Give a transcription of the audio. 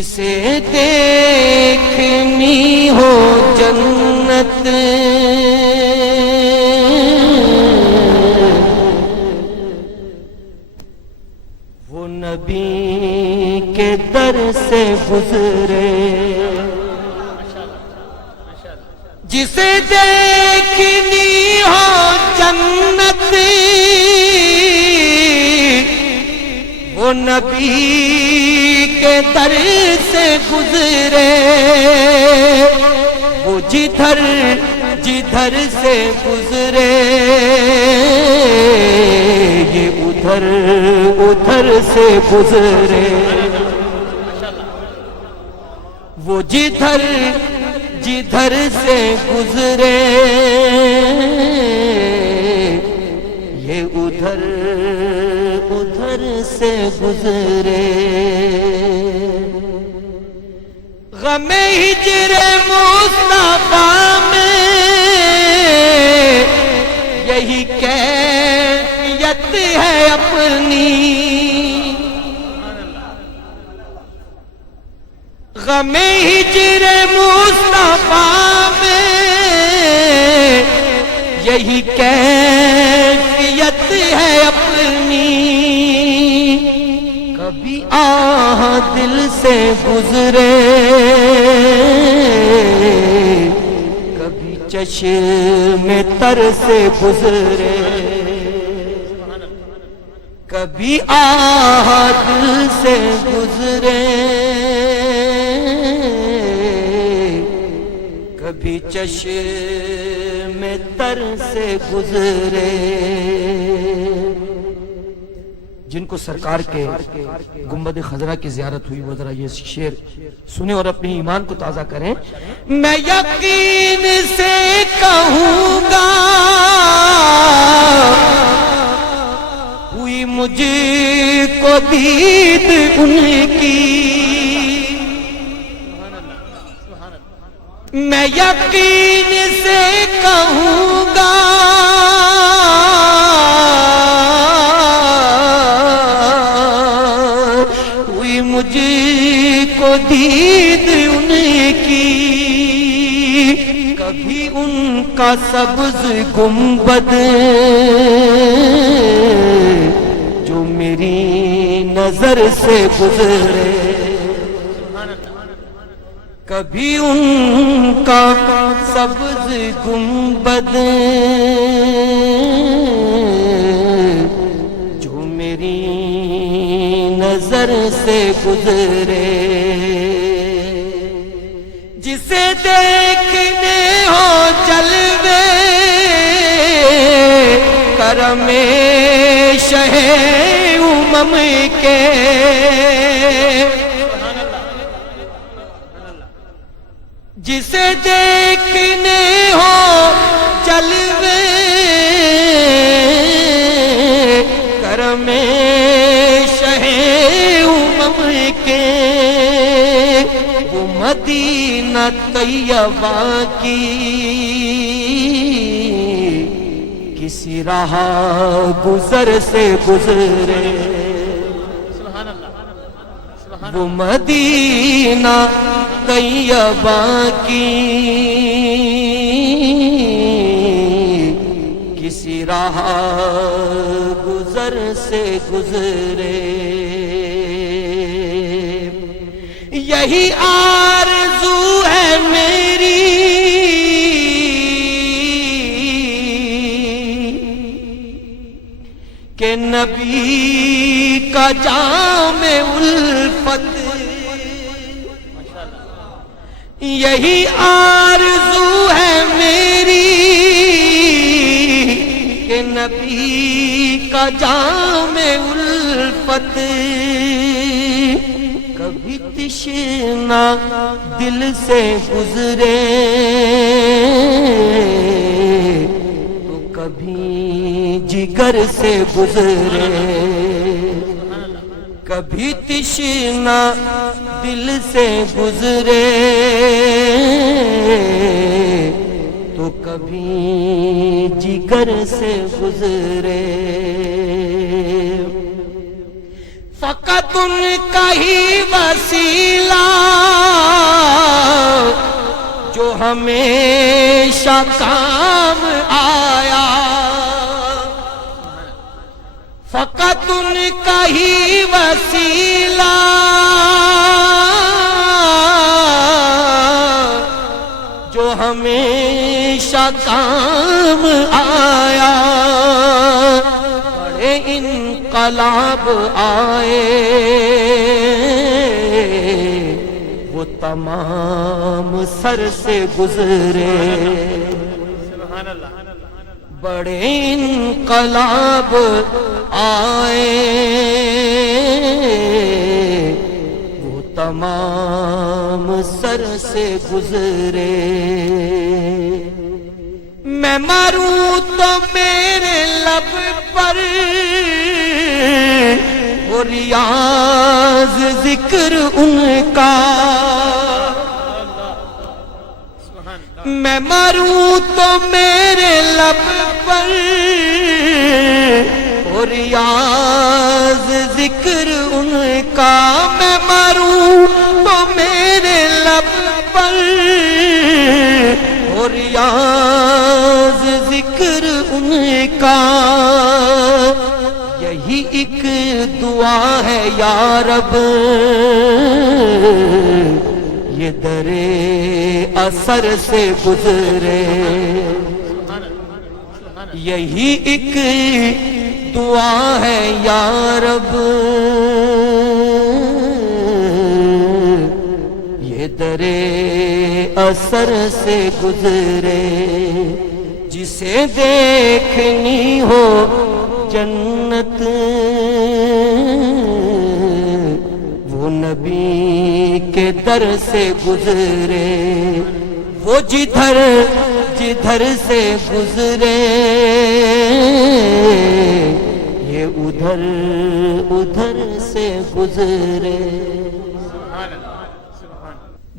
جسے دیکھنی ہو جنت وہ نبی کے در سے گزرے، جسے دیکھنی ہو جنت وہ نبی کے در سے گزرے، وہ جدھر جدھر سے گزرے یہ ادھر ادھر سے گزرے، وہ جدھر جدھر سے گزرے یہ ادھر ادھر سے گزرے۔ غم ہجر مصطفیٰ میں یہی کیفیت ہے اپنی، غم ہجر مصطفیٰ میں یہی کیفیت ہے اپنی، کبھی آہ دل سے گزرے کبھی چشم تر سے گزرے، کبھی آہ دل سے گزرے کبھی چشم تر سے گزرے۔ جن کو سرکار کے گنبد خضرا کی زیارت ہوئی وہ ذرا یہ شعر سنیں اور اپنے ایمان کو تازہ کریں۔ میں یقین سے کہوں گا ہوئی مجھ کو دید ان کی، میں یقین سے کہوں گا ہوئی مجھ کو دید ان کی، کبھی ان کا سبز گنبد جو میری نظر سے گزرے، کبھی ان کا سبز گنبد جو میری نظر سے گزرے، جسے دیکھنے ہو جلوے کرم شہ امم کے، جسے دیکھنے ہو جلوے کرم شہ امم کے، وہ مدینہ طیبہ کی کسی راہ گزر سے گزرے، وہ مدینہ طیبہ کی کسی راہ گزر سے گزرے، یہی آرزو ہے میری کہ نبی کا جام الفت، یہی آرزو ہے میری کہ نبی کا جام الفت، کبھی تشنہ دل سے گزرے تو کبھی جگر سے گزرے، کبھی تشنہ دل سے گزرے تو کبھی جگر سے گزرے، فقط ان کا ہی وسیلہ ہمیشہ کام آیا، فقط ان کا ہی وسیلہ جو ہمیشہ کام آیا، بڑے انقلاب آئے وہ تمام سر سے گزرے، بڑے انقلاب آئے وہ تمام سر سے گزرے، میں مروں تو میرے لب پر وہ ریاض ذکر ان کا، میں مروں تو میرے لب پر وہ ریاض ذکر ان کا، میں مروں تو میرے لب پر وہ ریاض ذکر ان کا، یہی ایک دعا ہے یا رب یہ درے اثر سے گزرے، یہی ایک دعا ہے یا رب یہ درے اثر سے گزرے، جسے دیکھنی ہو جنت وہ نبی کے در سے گزرے، وہ جدھر جدھر سے گزرے یہ ادھر ادھر سے گزرے۔